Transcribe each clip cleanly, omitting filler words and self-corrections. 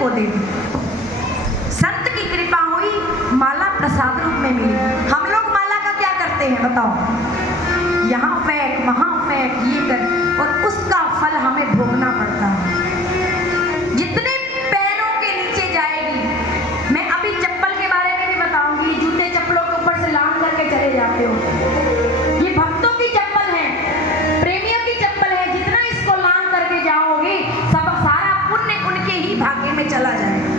को दे दी। संत की कृपा हुई, माला प्रसाद रूप में मिली। हम लोग माला का क्या करते हैं बताओ? यहाँ फेंक, वहाँ फेंक, ये कर, और उसका फल हमें भोगना पड़ता है। जितने पैरों के नीचे जाएगी, मैं अभी चप्पल के बारे में भी बताऊंगी, जूते चप्पलों के ऊपर से लांग करके चले जाते हो, ये भक्तों की चप्पल है, प्रेमियों की चप्पल है। जितना इसको लांग करके जाओगे, सब सारा पुण्य उनके ही भाग्य में चला जाएगा।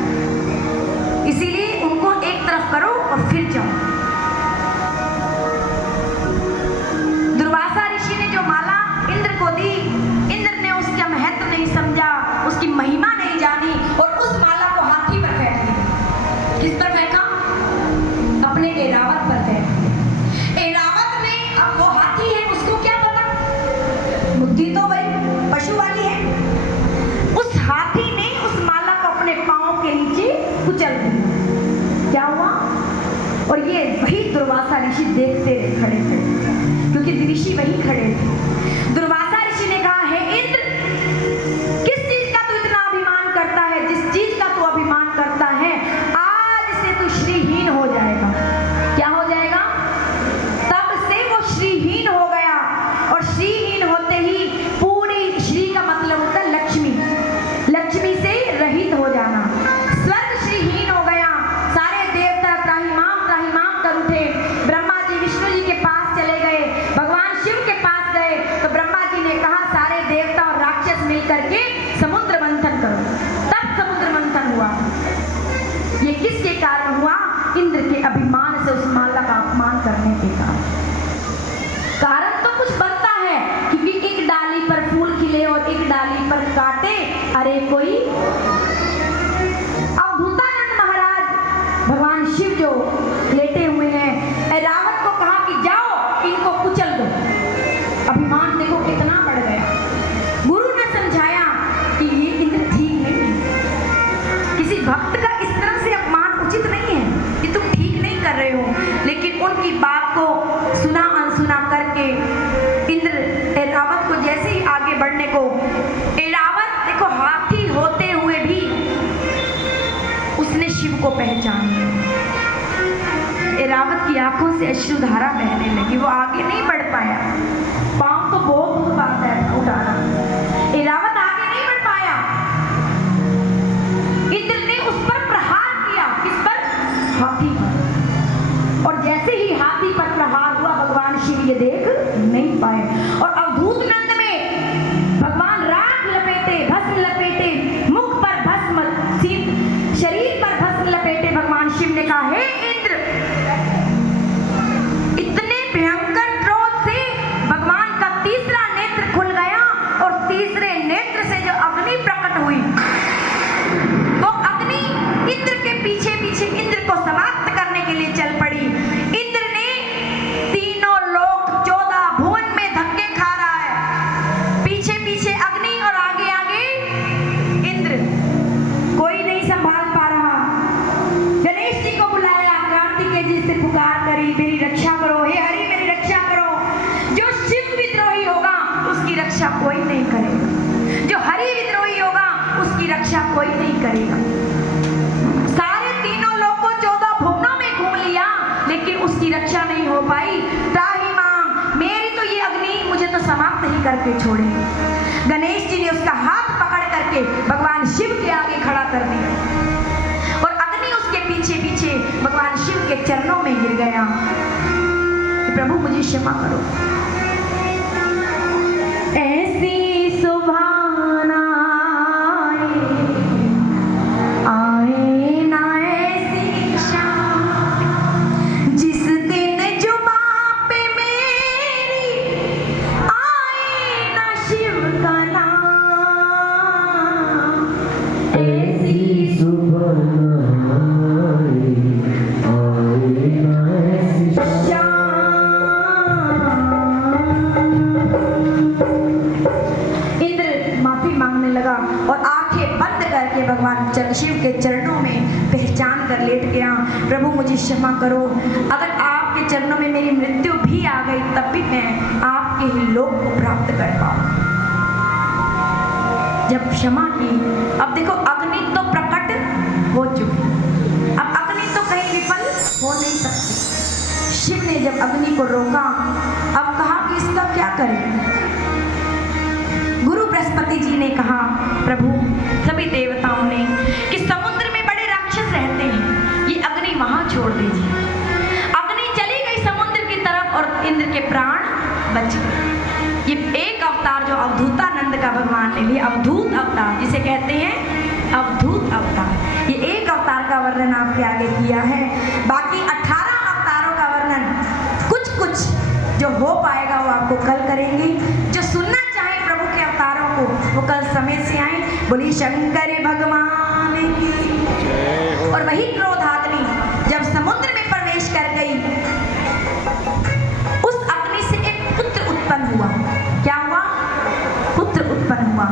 इसीलिए उनको एक तरफ करो और फिर जाओ। दुर्वासा ऋषि ने जो माला इंद्र को दी, इंद्र ने उसका महत्व नहीं समझा, उसकी महिमा नहीं जानी, और उस माला को हाथी पर फेंक दिया। किस पर फेंका? अपने ऐरावत पर फेंका। ऐरावत ने, अब वो हाथी है, उसको क्या पता, बुद्धि तो वही पशु वाली है। उस हाथी ने उस माला को अपने पांव के नीचे कुचल दिया। क्या हुआ? और ये वही दुर्वासा ऋषि देखते खड़े थे, क्योंकि ऋषि वही खड़े थे। दुर्वासा ऋषि ने कहा, हे इंद्र, किस चीज का तू इतना अभिमान करता है? जिस चीज का तू अभिमान करता है, आज से तू श्रीहीन हो जाएगा। क्या हो जाएगा? तब से वो श्रीहीन हो गया, और श्रीहीन होते ही पूरी, श्री का मतलब होता है लक्ष्मी, लक्ष्मी से रहित हो जाना। स्वर्ग श्रीहीन हो गया। सारे देवता त्राहिमाम त्राहिमाम कर उठे। ब्रह्मा जी विष्णु जी के पास चले गए, भगवान शिव के पास गए, तो ब्रह्मा जी ने कहा सारे देवता और राक्षस मिलकर के समुद्र मंथन करो। तब समुद्र मंथन हुआ। ये किसके कारण हुआ? इंद्र के अभिमान से, उस माला का अपमान करने के कारण तो कुछ बनता है, क्योंकि एक डाली पर फूल खिले और एक डाली पर काटे, अरे कोई। अब भूतानंद महाराज, भगवान शिव जो लेटे हुए हैं, ऐरावत को कहा कि जाओ इनको कुचल दो। अभिमान देखो कितना बढ़ गया। गुरु ने समझाया कि ये इंद्र ठीक नहीं है, किसी भक्त का इस तरह से अपमान उचित नहीं है, कि तुम ठीक नहीं कर रहे हो। लेकिन उनकी बात को सुना अनसुना करके इंद्र ऐरावत को जैसे ही आगे बढ़ने को, ऐरावत देखो हाथी होते हुए भी उसने शिव को पहचान लिया। ऐरावत की आंखों से अश्रुधारा बहने लगी, वो आगे नहीं बढ़ पाया। पांव तो बहुत दूर बात है उठाना, ऐरावत आगे नहीं बढ़ पाया। इंद्र ने उस पर प्रहार किया। किस पर? हाथी पर। और जैसे ही हाथी पर प्रहार हुआ, भगवान शिव ये देख नहीं पाए, और अवधूत नंद में भगवान राख लपेटे, भस्म लपेटे, मुख पर भस्म, शरीर पर भस्म लपेटे, भगवान शिव ने कहा, हे इंद्र, इतने भयंकर क्रोध से भगवान का तीसरा नेत्र खुल गया, और तीसरे नेत्र से जो अग्नि प्रकट हुई, तो अग्नि इंद्र के पीछे पीछे इंद्र को समाप्त करने के लिए चल पड़ी। इंद्र ने तीनों लोक 14 भुवन में धक्के खा रहा है, पीछे पीछे अग्नि और आगे आगे इंद्र, कोई नहीं संभाल पा रहा। गणेश जी को बुलाया, कार्तिकेय जी से पुकार करी, मेरी रक्षा करो, हे हरि मेरी रक्षा करो। जो शिव विद्रोही होगा उसकी रक्षा कोई नहीं करेगा, जो हरि विद्रोही होगा उसकी रक्षा कोई नहीं करेगा। सारे तीनों लोगों 14 भुवनों में घूम लिया, लेकिन उसकी रक्षा नहीं हो पाई। त्राहिमाम, मेरी तो ये अग्नि मुझे तो समाप्त ही करके छोड़ेगी। गणेश जी ने उसका हाथ पकड़ करके भगवान शिव के आगे खड़ा कर दिया, और अग्नि उसके पीछे पीछे भगवान शिव के चरणों में गिर गया। प्रभु मुझे क्षमा करो। ऐसी सुभाना आए ना ऐसी शाम, जिस दिन जुबां पे मेरी आए ना शिव का नाम। ऐसी सुभाना आए ना ऐसी शाम। और आंखें बंद करके भगवान शिव के चरणों में पहचान कर लेट गया, प्रभु मुझे क्षमा करो। अगर आपके चरणों में मेरी मृत्यु भी आ गई, तब भी मैं आपके ही लोक को प्राप्त कर पाऊं। जब क्षमा की, अब देखो अग्नि तो प्रकट हो चुकी। अब अग्नि तो कहीं विफल हो नहीं सकती। शिव ने जब अग्नि को रोका, अब कहा कि इसका क्या करें। गुरु बृहस्पति जी ने कहा, प्रभु सभी देवताओं ने कि समुद्र में बड़े राक्षस रहते हैं, ये अग्नि वहां छोड़ दीजिए। अग्नि चली गई समुद्र की तरफ और इंद्र के प्राण बच गए। ये एक अवतार जो अवधूतानंद का भगवान ने लिया, अवधूत अवतार जिसे कहते हैं अवधूत अवतार, ये एक अवतार का वर्णन आपके आगे किया है। बाकी 18 अवतारों का वर्णन कुछ कुछ जो हो पाएगा वो आपको कल करेंगे। जो सुनना चाहे प्रभु के अवतारों को वो कल समय से आए। बोली शंकर भगवान की। और वही क्रोधाग्नि जब समुद्र में प्रवेश कर गई, उस अग्नि से एक पुत्र उत्पन्न हुआ। क्या हुआ? पुत्र उत्पन्न हुआ।